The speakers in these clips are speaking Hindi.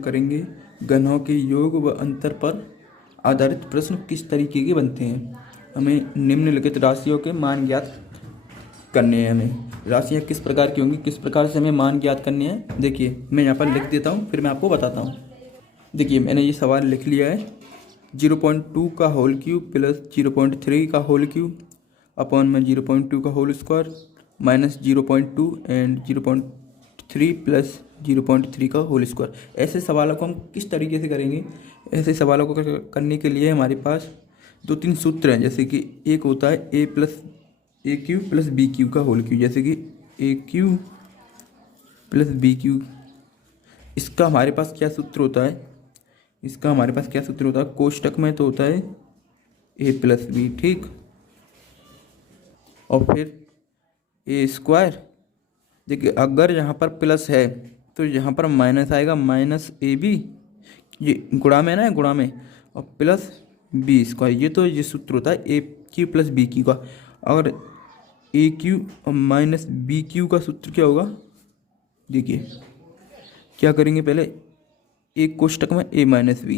हम करेंगे घनों के योग व अंतर पर आधारित प्रश्न किस तरीके के बनते हैं। हमें निम्नलिखित राशियों के मान ज्ञात करने हैं। हमें राशियाँ किस प्रकार की होंगी, किस प्रकार से हमें मान ज्ञात करने हैं। देखिए मैं यहाँ पर लिख देता हूँ, फिर मैं आपको बताता हूँ। देखिए मैंने ये सवाल लिख लिया है। 0.2 का होल क्यूब प्लस 0.3 का होल क्यूब अपॉन में 0.2 का whole square minus 0.2 and 0.3 plus 0.3 का होल स्क्वायर। ऐसे सवालों को हम किस तरीके से करेंगे। ऐसे सवालों को करने के लिए हमारे पास 2-3 सूत्र हैं। जैसे कि एक होता है ए क्यूब प्लस बी क्यूब का होल क्यूब, जैसे कि ए क्यूब प्लस बी क्यूब। इसका हमारे पास क्या सूत्र होता है, कोष्टक में तो होता है ए प्लस बी, ठीक। और फिर ए स्क्वायर। देखिए अगर यहाँ पर प्लस है तो यहाँ पर माइनस आएगा, माइनस ए बी, ये गुणा में ना, गुणा में, और प्लस बी स्क्वायर। ये सूत्र होता है ए क्यू प्लस बी क्यू का। अगर ए क्यू और माइनस बी क्यू का सूत्र क्या होगा, देखिए क्या करेंगे। पहले एक कोष्टक में ए माइनस बी,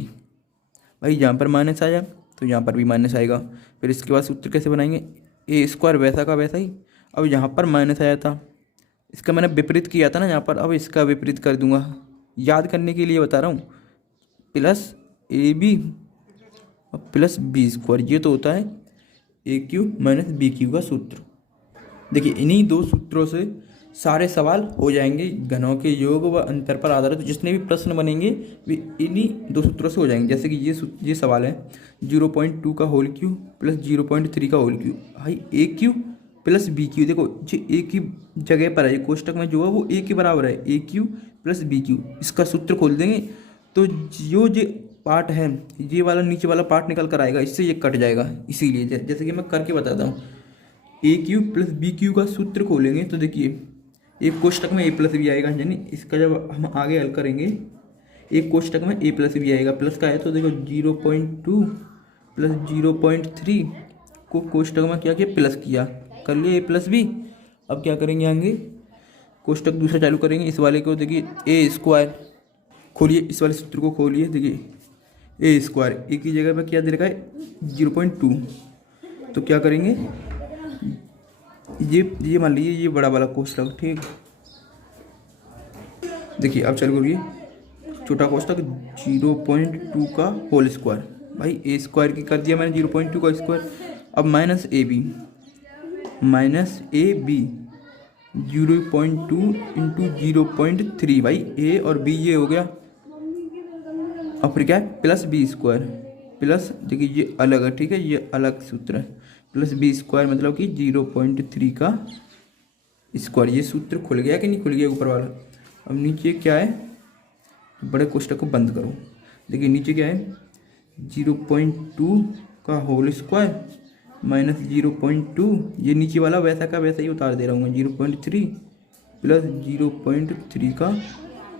भाई यहाँ पर माइनस आया तो यहाँ पर भी माइनस आएगा। फिर इसके बाद सूत्र कैसे बनाएंगे, ए स्क्वायर वैसा का वैसा ही। अब यहाँ पर माइनस आया था, इसका मैंने विपरीत किया था ना यहाँ पर, अब इसका विपरीत कर दूंगा, याद करने के लिए बता रहा हूँ। प्लस ए बी और प्लस बी स्क्वायर, ये तो होता है ए क्यू माइनस बी क्यू का सूत्र। देखिए इन्हीं दो सूत्रों से सारे सवाल हो जाएंगे। घनों के योग व अंतर पर आधारित जितने भी प्रश्न बनेंगे वे इन्हीं दो सूत्रों से हो जाएंगे। जैसे कि ये सवाल है 0.2 का होल क्यूब प्लस 0.3 का होल क्यूब। भाई ए क्यूब प्लस बी क्यू, देखो जो ए की जगह पर है, कोष्टक में जो है वो ए के बराबर है, ए क्यू प्लस बी क्यू। इसका सूत्र खोल देंगे तो जो पार्ट है, ये वाला नीचे वाला पार्ट निकल कर आएगा, इससे ये कट जाएगा। इसीलिए जैसे कि मैं करके बताता हूँ, ए क्यू प्लस बी क्यू का सूत्र खोलेंगे तो देखिए एक कोष्टक में ए प्लस बी आएगा, यानी इसका जब हम आगे हल करेंगे एक कोष्टक में ए प्लस बी आएगा। प्लस का है तो देखो 0.2 प्लस 0.3 को कोष्टक में क्या किया, प्लस किया, कर लिए ए प्लस बी। अब क्या करेंगे, आगे कोष्टक दूसरा चालू करेंगे। इस वाले को देखिए ए स्क्वायर, खोलिए इस वाले सूत्र को खोलिए, देखिए ए स्क्वायर, ए की जगह पर क्या दे रखा है 0.2, तो क्या करेंगे, ये मान लीजिए ये बड़ा वाला कोष्टक, ठीक। देखिए अब चालू करिए छोटा कोष्टक 0.2 का होल स्क्वायर। भाई ए स्क्वायर की कर दिया मैंने 0.2 का स्क्वायर। अब माइनस ए बी 0.2 इंटू 0.3, भाई ए और बी ये हो गया। अब फिर क्या है, प्लस बी स्क्वायर, प्लस देखिए ये अलग है, ठीक है, ये अलग सूत्र है। प्लस बी स्क्वायर मतलब कि 0.3 का स्क्वायर। ये सूत्र खुल गया कि नहीं खुल गया ऊपर वाला। अब नीचे क्या है, बड़े कोष्टक को बंद करो। देखिए नीचे क्या है 0.2 का होल स्क्वायर माइनस 0.2, ये नीचे वाला वैसा का वैसा ही उतार दे रहा हूँ मैं, 0.3 प्लस 0.3 का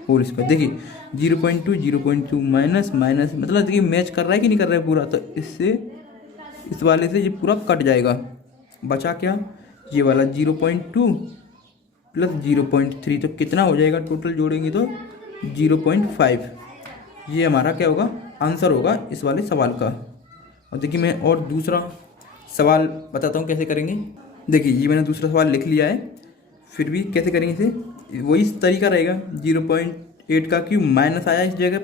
होल स्क्वायर। देखिए 0.2 माइनस माइनस, मतलब देखिए मैच कर रहा है कि नहीं कर रहा है पूरा, तो इससे इस वाले से ये पूरा कट जाएगा। बचा क्या, ये वाला 0.2 प्लस 0.3, तो कितना हो जाएगा, टोटल जोड़ेंगे तो 0.5। ये हमारा क्या होगा, आंसर होगा इस वाले सवाल का। और देखिए मैं और दूसरा सवाल बताता हूँ कैसे करेंगे। देखिए ये मैंने दूसरा सवाल लिख लिया है, फिर भी कैसे करेंगे इसे, वही तरीका रहेगा। 0.8 का क्यूब माइनस आया इस जगह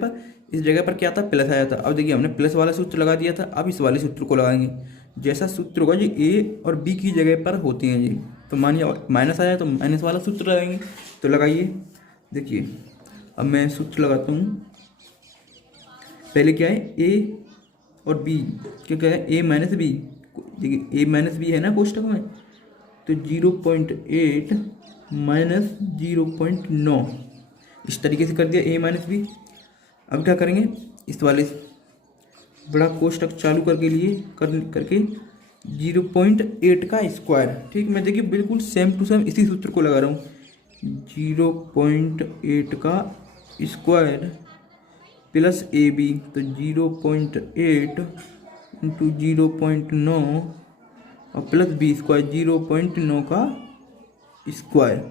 पर क्या था, प्लस आया था। अब देखिए हमने प्लस वाला सूत्र लगा दिया था, अब इस वाले सूत्र को लगाएंगे। जैसा सूत्र होगा ये ए और बी की जगह पर होते हैं ये, तो मानिए माइनस आया तो माइनस वाला सूत्र लगाएंगे, तो लगाइए। देखिए अब मैं सूत्र लगाता हूँ। पहले क्या है, ए और बी, क्या है, ए माइनस बी। देखिए ए माइनस बी है ना कोष्टक में, तो 0.8 माइनस 0.9, इस तरीके से कर दिया ए माइनस बी। अब क्या करेंगे, इस वाले बड़ा कोष्टक चालू करके 0.8 का स्क्वायर, ठीक। मैं देखिए बिल्कुल सेम टू सेम इसी सूत्र को लगा रहा हूँ, 0.8 का स्क्वायर प्लस ए बी, तो 0.8 इंटू 0.9 और प्लस बी स्क्वायर 0.9 का स्क्वायर।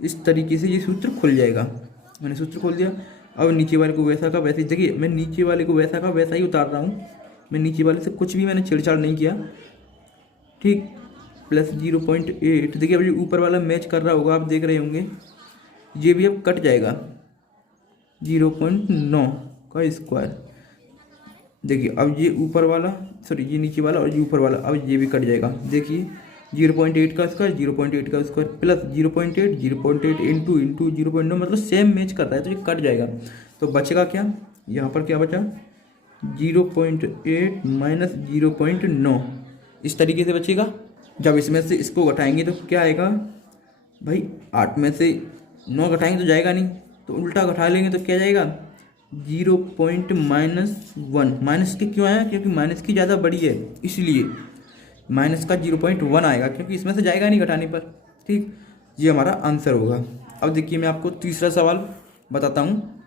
इस तरीके से ये सूत्र खुल जाएगा। मैंने सूत्र खोल दिया। अब नीचे वाले को वैसा का वैसे ही, देखिए मैं नीचे वाले को वैसा का वैसा ही उतार रहा हूँ, मैं नीचे वाले से कुछ भी मैंने छेड़छाड़ नहीं किया, ठीक। प्लस 0.8, देखिए अब ये ऊपर वाला मैच कर रहा होगा, आप देख रहे होंगे, ये भी अब कट जाएगा 0.9 का स्क्वायर। देखिए अब ये ऊपर वाला, सॉरी ये नीचे वाला और ये ऊपर वाला, अब ये भी कट जाएगा। देखिए 0.8 का स्क्वायर, 0.8 का स्क्वायर प्लस 0.8, 0.8 इंटू 0.9, मतलब सेम मैच कर रहा है तो ये कट जाएगा। तो बचेगा क्या, यहाँ पर क्या बचा, 0.8 माइनस 0.9, इस तरीके से बचेगा। जब इसमें से इसको घटाएंगे तो क्या आएगा भाई, 8 में से 9 घटाएंगे तो जाएगा नहीं, तो उल्टा घटा लेंगे तो क्या जाएगा, 0.-1। माइनस के क्यों आया, क्योंकि माइनस की ज़्यादा बड़ी है, इसलिए माइनस का 0.1 आएगा, क्योंकि इसमें से जाएगा नहीं घटाने पर, ठीक। ये हमारा आंसर होगा। अब देखिए मैं आपको तीसरा सवाल बताता हूँ,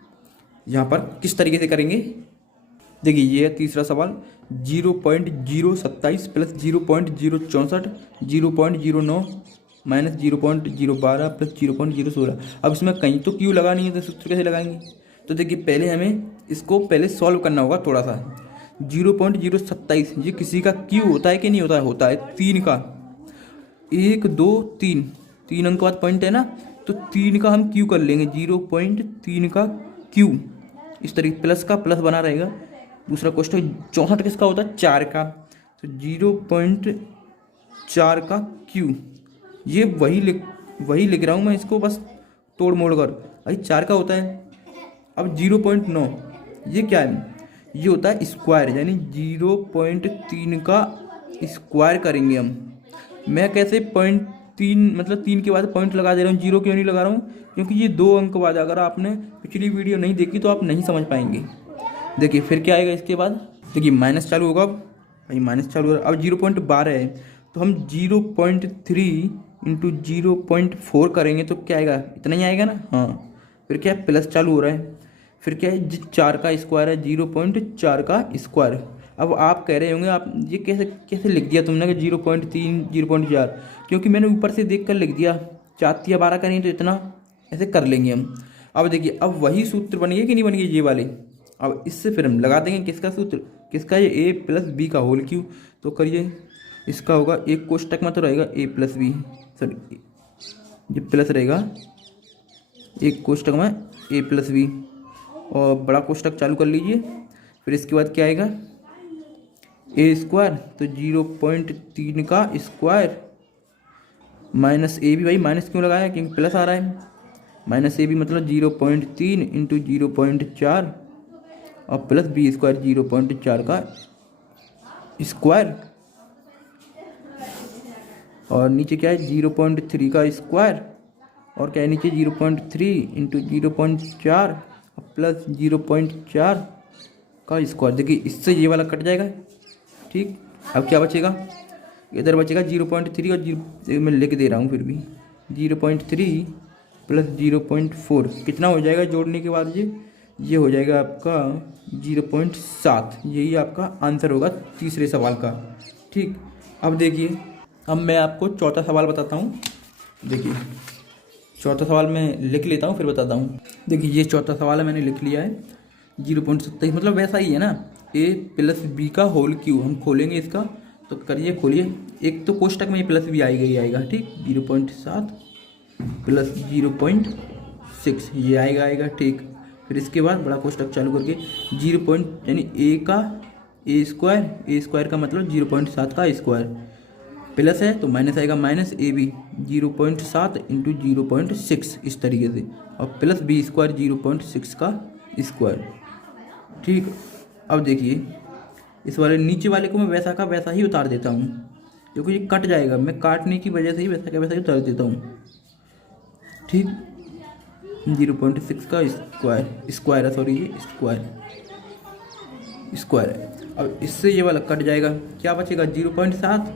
यहाँ पर किस तरीके से करेंगे। देखिए ये है तीसरा सवाल, 0.027 प्लस 0.064, 0.09 माइनस 0.012 प्लस 0.016। अब इसमें कहीं तो क्यू लगानी है, तो सूत्र कैसे लगाएंगे। तो देखिए पहले हमें इसको पहले सॉल्व करना होगा थोड़ा सा। 0.027 ये किसी का क्यू होता है कि नहीं होता है, होता है 3 का, 1 2 3, 3 अंक बाद पॉइंट है ना, तो 3 का हम क्यू कर लेंगे, 0.3 का क्यू, इस तरीके प्लस का प्लस बना रहेगा। दूसरा क्वेश्चन 64 किसका होता है, 4 का, तो 0.4 का क्यू, ये वही लिख रहा हूँ मैं इसको बस तोड़ मोड़ कर, भाई 4 का होता है। अब 0.9 ये क्या है, ये होता है स्क्वायर, यानी 0.3 का स्क्वायर करेंगे हम। मैं कैसे 0.3 मतलब 3 के बाद पॉइंट लगा दे रहा हूँ, 0 क्यों नहीं लगा रहा हूँ, क्योंकि ये 2 अंक बाद, अगर आपने पिछली वीडियो नहीं देखी तो आप नहीं समझ पाएंगे। देखिए फिर क्या आएगा इसके बाद, देखिए माइनस चालू होगा, अब भाई माइनस चालू हो रहा है। अब 0.12 है तो हम 0.3 इंटू 0.4 करेंगे तो क्या आएगा, इतना ही आएगा ना, हाँ। फिर क्या है, प्लस चालू हो रहा है, फिर क्या है, 4 का स्क्वायर है, 0.4 का स्क्वायर। अब आप कह रहे होंगे, आप ये कैसे कैसे लिख दिया तुमने कि 0.3 0.4, क्योंकि मैंने ऊपर से देख कर लिख दिया, 4 या 12 करेंगे तो इतना, ऐसे कर लेंगे हम। अब देखिए अब वही सूत्र बन गया कि नहीं बन गया, ये वाले। अब इससे फिर हम लगा देंगे किसका सूत्र, किसका, ये ए प्लस बी का होल क्यू। तो करिए, इसका होगा एक कोष्टक में तो रहेगा ए प्लस बी, सॉरी ये प्लस रहेगा, एक कोष्टक में ए प्लस बी, और बड़ा कोष्टक चालू कर लीजिए। फिर इसके बाद क्या आएगा, ए स्क्वायर, तो 0.3 का स्क्वायर माइनस ए बी, भाई माइनस क्यों लगाया, क्योंकि प्लस आ रहा है, माइनस ए बी मतलब 0.3 इंटू 0.4 और प्लस बी स्क्वायर 0.4 का स्क्वायर, और नीचे क्या है 0.3 का स्क्वायर, और क्या है नीचे 0.3 इंटू 0.4 और प्लस 0.4 का स्क्वायर। देखिए इससे ये वाला कट जाएगा, ठीक। अब क्या बचेगा, इधर बचेगा 0.3 और 0 मैं लिख दे रहा हूँ फिर भी, 0.3 प्लस 0.4 कितना हो जाएगा जोड़ने के बाद, ये हो जाएगा आपका 0.7। यही आपका आंसर होगा तीसरे सवाल का, ठीक। अब देखिए, अब मैं आपको चौथा सवाल बताता हूँ। देखिए चौथा सवाल मैं लिख लेता हूँ फिर बताता हूँ। देखिए ये चौथा सवाल है, मैंने लिख लिया है, 0.27 मतलब वैसा ही है ना, ए प्लस बी का होल क्यू। हम खोलेंगे इसका, तो करिए खोलिए, एक तो कोष्टक में ये प्लस बी आएगा, ठीक। 0.7 प्लस 0.6 ये आएगा, ठीक। फिर इसके बाद बड़ा कोष्टक चालू करके 0 यानी ए का ए स्क्वायर का मतलब 0.7 का स्क्वायर, प्लस है तो माइनस आएगा, माइनस ए बी 0.7 इंटू 0.6 इस तरीके से, और प्लस बी स्क्वायर 0.6 का स्क्वायर, ठीक। अब देखिए इस वाले नीचे वाले को मैं वैसा का वैसा ही उतार देता हूँ, क्योंकि ये कट जाएगा, मैं काटने की वजह से ही वैसा का वैसा ही उतार देता हूँ, ठीक। 0.6 का स्क्वायर है, सॉरी ये स्क्वायर है। अब इससे ये वाला कट जाएगा, क्या बचेगा 0.7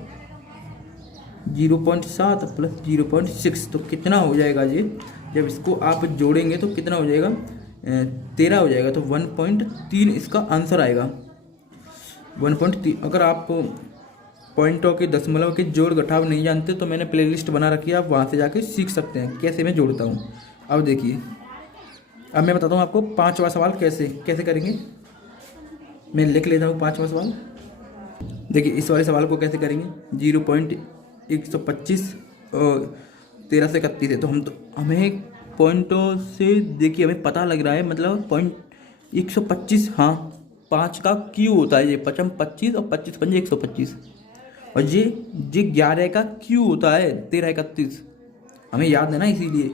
प्लस 0.6, तो कितना हो जाएगा ये, जब इसको आप जोड़ेंगे तो कितना हो जाएगा, 13 हो जाएगा। तो 1.3 इसका आंसर आएगा, 1.3। अगर आप पॉइंटों के दशमलव के जोड़ घटाव नहीं जानते तो मैंने प्लेलिस्ट बना रखी है, आप वहाँ से जाके सीख सकते हैं कैसे मैं जोड़ता हूँ। अब देखिए अब मैं बताता हूँ आपको पांचवा सवाल कैसे कैसे करेंगे। मैं लिख लेता हूँ पांचवा सवाल। देखिए इस वाले सवाल को कैसे करेंगे। 0.125 और 1331 है, तो हमें पॉइंटों से देखिए हमें पता लग रहा है, मतलब 125, हाँ 5 का क्यू होता है ये, 55 25 और 25 पंजे 125, और ये 11 का क्यू होता है 1331, हमें याद है ना, इसीलिए।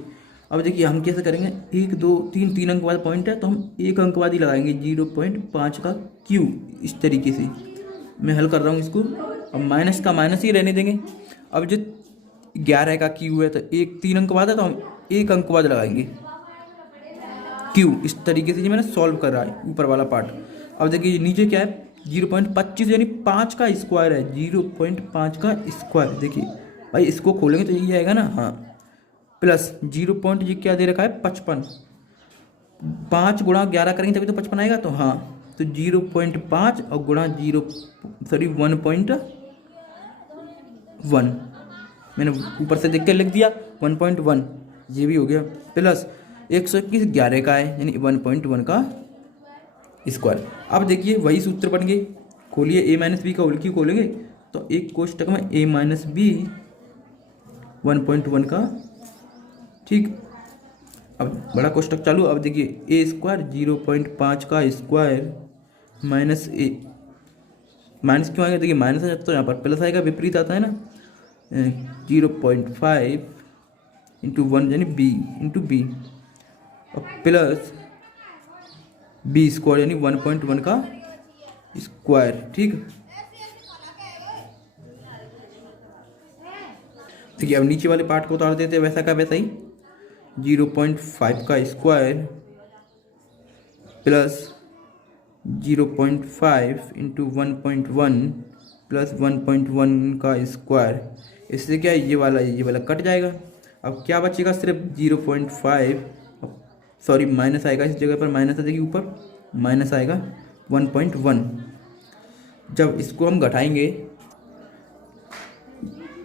अब देखिए हम कैसे करेंगे, 1 2 3 3 अंक वाला पॉइंट है तो हम एक अंक बाद ही लगाएंगे, 0.5 का क्यू, इस तरीके से। मैं हल कर रहा हूँ इसको। अब माइनस का माइनस ही रहने देंगे। अब जो 11 का क्यू है तो एक 3 अंक बाद है तो हम एक अंक बाद लगाएंगे क्यू, इस तरीके से। ये मैंने सॉल्व कर रहा है ऊपर वाला पार्ट। अब देखिए नीचे क्या है, 0.25 यानी 5 का स्क्वायर है, 0.5 का स्क्वायर। देखिए भाई इसको खोलेंगे तो यही आएगा ना, हाँ, प्लस 0 पॉइंट ये क्या दे रखा है 55, 5 गुणा 11 करेंगे तभी तो 55 आएगा, तो हाँ, तो 0.5 और गुणा 1.1 मैंने ऊपर से देख के लिख दिया 1.1, ये भी हो गया, प्लस 121 11 का है यानी 1.1 का स्क्वायर। अब देखिए वही सूत्र बन गए, खोलिए a माइनस बी का होल क्यू खोलेंगे तो एक कोष्टक में a माइनस बी 1.1 का, ठीक। अब बड़ा कोष्टक चालू। अब देखिए a स्क्वायर 0.5 का स्क्वायर माइनस ए, माइनस क्यों आएगा, देखिए माइनस आ जाता तो यहाँ पर प्लस आएगा, विपरीत आता है ना, 0.5 इंटू 1 यानी b इंटू बी, और प्लस बी स्क्वायर यानी 1.1 का स्क्वायर, ठीक। देखिए अब नीचे वाले पार्ट को उतार देते हैं वैसा का वैसा ही, 0.5 का स्क्वायर प्लस 0.5 इंटू 1.1 प्लस 1.1 का स्क्वायर। इससे क्या है, ये वाला कट जाएगा। अब क्या बचेगा, सिर्फ 0.5, सॉरी माइनस आएगा, इस जगह पर माइनस आ जाएगी, ऊपर माइनस आएगा 1.1। जब इसको हम घटाएंगे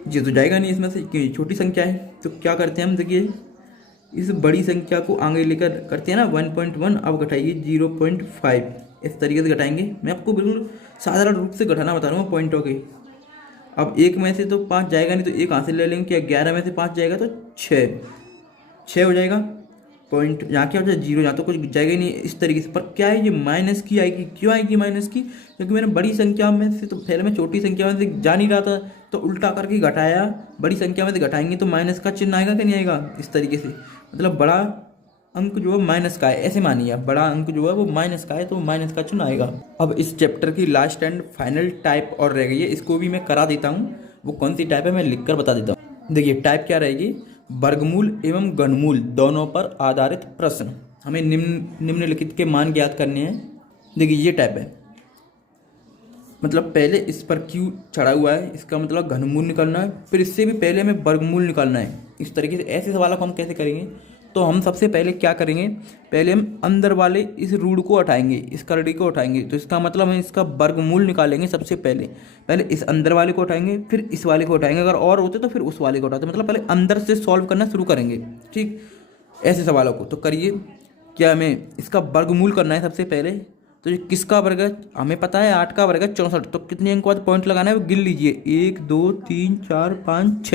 ये तो जाएगा नहीं इसमें से, क्योंकि छोटी संख्या है, तो क्या करते हैं हम, देखिए इस बड़ी संख्या को आगे लेकर करते हैं ना 1.1, अब घटाइए 0.5, इस तरीके से घटाएंगे। मैं आपको बिल्कुल साधारण रूप से घटाना बता रहा हूँ पॉइंटों के। अब एक में से तो 5 जाएगा नहीं तो एक हाथ से ले लेंगे, क्या 11 में से 5 जाएगा तो 6 हो जाएगा, पॉइंट यहाँ क्या हो जाए 0, यहाँ तो कुछ जाएगा ही नहीं, इस तरीके से। पर क्या है, ये माइनस की आएगी, क्यों आएगी माइनस की, क्योंकि मैंने बड़ी संख्या में से तो पहले मैं छोटी संख्या में से जा नहीं रहा था, तो उल्टा करके घटाया, बड़ी संख्या में से घटाएंगे तो माइनस का चिन्ह आएगा कि नहीं आएगा, इस तरीके से। मतलब बड़ा अंक जो है माइनस का है, ऐसे मानिए, बड़ा अंक जो है वो माइनस का है तो माइनस का चिन्ह आएगा। अब इस चैप्टर की लास्ट एंड फाइनल टाइप और रह गई है, इसको भी मैं करा देता हूँ। वो कौन सी टाइप है मैं लिख कर बता देता हूँ। देखिए टाइप क्या रहेगी, वर्गमूल एवं घनमूल दोनों पर आधारित प्रश्न, हमें निम्नलिखित के मान ज्ञात करने हैं। देखिए ये टाइप है, मतलब पहले इस पर क्यू चढ़ा हुआ है, इसका मतलब घनमूल निकालना है, फिर इससे भी पहले हमें वर्गमूल निकालना है, इस तरीके से। ऐसे सवालों को हम कैसे करेंगे, तो हम सबसे पहले क्या करेंगे, पहले हम अंदर वाले इस रूट को हटाएंगे, इस करड़ी को हटाएंगे, तो इसका मतलब हम इसका वर्गमूल निकालेंगे। सबसे पहले इस अंदर वाले को हटाएंगे, फिर इस वाले को हटाएंगे, अगर और होते तो फिर उस वाले को हटाते, मतलब पहले अंदर से सॉल्व करना शुरू करेंगे, ठीक। ऐसे सवालों को तो करिए। क्या हमें इसका वर्गमूल करना है सबसे पहले, तो ये किसका वर्ग है हमें पता है, 8 का वर्ग है 64, तो कितने अंक बाद पॉइंट लगाना है वो गिन लीजिए, 1 2 3 4 5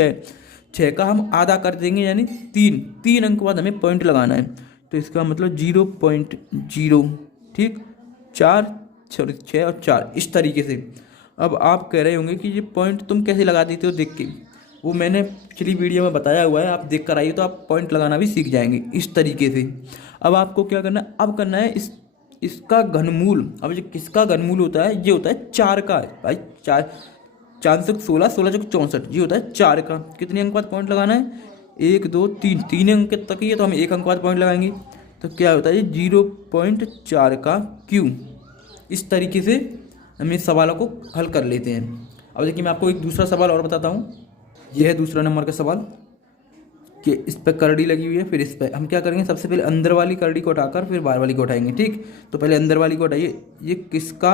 6 का हम आधा कर देंगे यानी 3 अंक बाद हमें पॉइंट लगाना है, तो इसका मतलब 0.0, ठीक, 4 6 और 4, इस तरीके से। अब आप कह रहे होंगे कि ये पॉइंट तुम कैसे लगा देते हो, देख के, वो मैंने पिछली वीडियो में बताया हुआ है, आप देख कर आइए तो आप पॉइंट लगाना भी सीख जाएंगे इस तरीके से। अब आपको क्या करना है, अब करना है इसका घनमूल। अब ये किसका घनमूल होता है, ये होता है 4 का भाई, 4 16 16 64, ये होता है 4 का। कितने अंक बाद पॉइंट लगाना है, 1 2 3 अंक तक ही है तो हम 1 अंक बाद पॉइंट लगाएंगे, तो क्या होता है 0.4 का क्यू। इस तरीके से हम इस सवालों को हल कर लेते हैं। अब देखिए मैं आपको एक दूसरा सवाल और बताता हूँ। यह है दूसरा नंबर का सवाल कि इस पर करड़ी लगी हुई है, फिर इस पर हम क्या करेंगे, सबसे पहले अंदर वाली करड़ी को उठाकर फिर बाहर वाली को उठाएंगे, ठीक। तो पहले अंदर वाली को उठाइए, ये किसका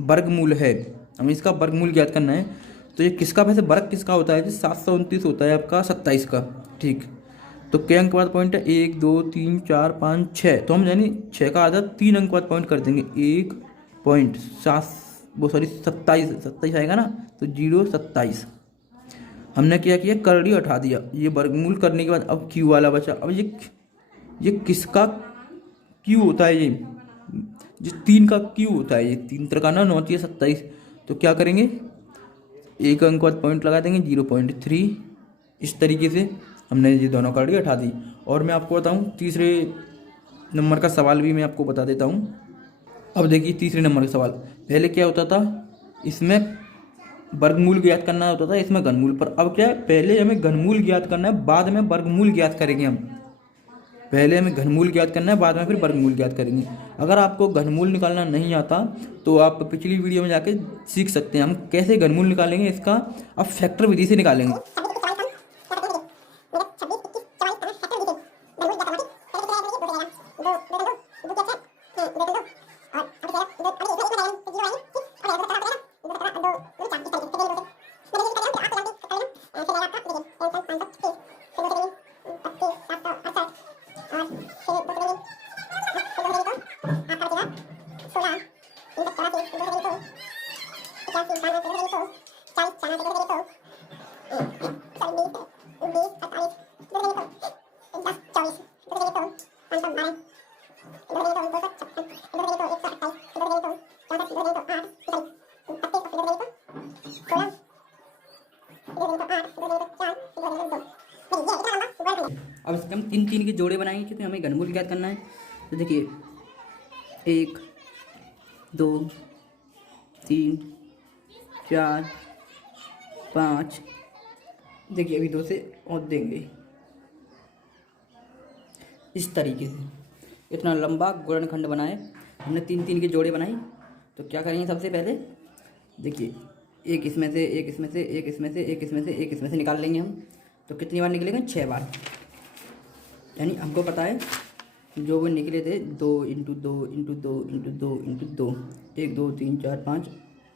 वर्गमूल है, हमें इसका वर्गमूल ज्ञात करना है। तो ये किसका, वैसे वर्ग किसका होता है, 729 होता है आपका 27 का, ठीक। तो कै अंक बाद पॉइंट है, 1 2 3 4 5 6, तो हम यानी 6 का आधा 3 अंक बाद पॉइंट कर देंगे, 1.7 वो सॉरी 27 आएगा ना, तो 0.27। हमने क्या किया, करड़ी उठा दिया, ये वर्गमूल करने के बाद अब क्यू वाला बचा। अब ये किसका क्यू होता है, ये 3 का क्यू होता है, ये 3 3 9 3 27। तो क्या करेंगे, 1 अंक बाद पॉइंट लगा देंगे 0.3। इस तरीके से हमने ये दोनों करड़ी उठा दी। और मैं आपको बताऊं तीसरे नंबर का सवाल भी मैं आपको बता देता हूं। अब देखिए तीसरे नंबर का सवाल, पहले क्या होता था, इसमें वर्गमूल ज्ञात करना होता था, इसमें घनमूल। पर अब क्या है, पहले हमें घनमूल ज्ञात करना है, बाद में वर्गमूल ज्ञात करेंगे हम। पहले हमें घनमूल ज्ञात करना है, बाद में फिर वर्गमूल ज्ञात करेंगे। अगर आपको घनमूल निकालना नहीं आता तो आप पिछली वीडियो में जाके सीख सकते हैं हम कैसे घनमूल निकालेंगे, इसका अब फैक्टर विधि से निकालेंगे। अब इसके हम 3 3 के जोड़े बनाएंगे क्योंकि हमें घनमूल ज्ञात करना है। तो देखिए 1 2 3 4 5, देखिए अभी 2 से और देंगे इस तरीके से। इतना लंबा गुणनखंड बनाए हमने, 3 3 के जोड़े बनाए। तो क्या करेंगे, सबसे पहले देखिए एक इसमें से, एक इसमें से, एक इसमें से, एक इसमें से, एक इसमें से निकाल लेंगे हम। तो कितनी बार निकलेंगे, 6 बार। यानी हमको पता है जो वो निकले थे 2 × 2 × 2 × 2 × 2, 1 2 3 4 5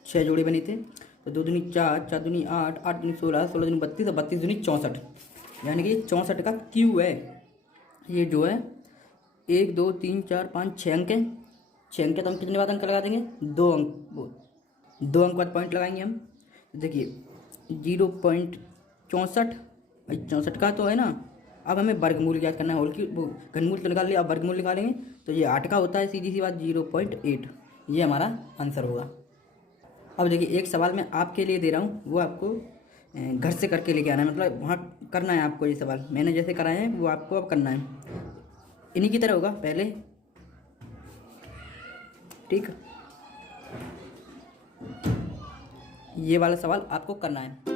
6 जोड़े बने थे। तो 2 दूनी 4, 4 दूनी 8, 8 दूनी 16, 16 दूनी 32 और 32 दूनी 64। यानी कि 64 का क्यू है ये जो है। 1 2 3 4 5 6 अंक है, 6 अंक है। तो हम कितने बाद अंक लगा देंगे, 2 अंक, 2 अंक बाद पॉइंट लगाएंगे हम। तो देखिए 0.64, भाई 64 का तो है ना। अब हमें वर्गमूल ज्ञात करना है, और की वो घनमूल तो निकाल लिया, अब वर्गमूल निकालेंगे। तो ये 8 का होता है, सीधी सी बात 0.8, ये हमारा आंसर होगा। अब देखिए एक सवाल मैं आपके लिए दे रहा हूँ, वो आपको घर से करके लेके आना है, मतलब वहाँ करना है आपको। ये सवाल मैंने जैसे कराए हैं वो आपको अब करना है, इन्हीं की तरह होगा पहले, ठीक। ये वाला सवाल आपको करना है।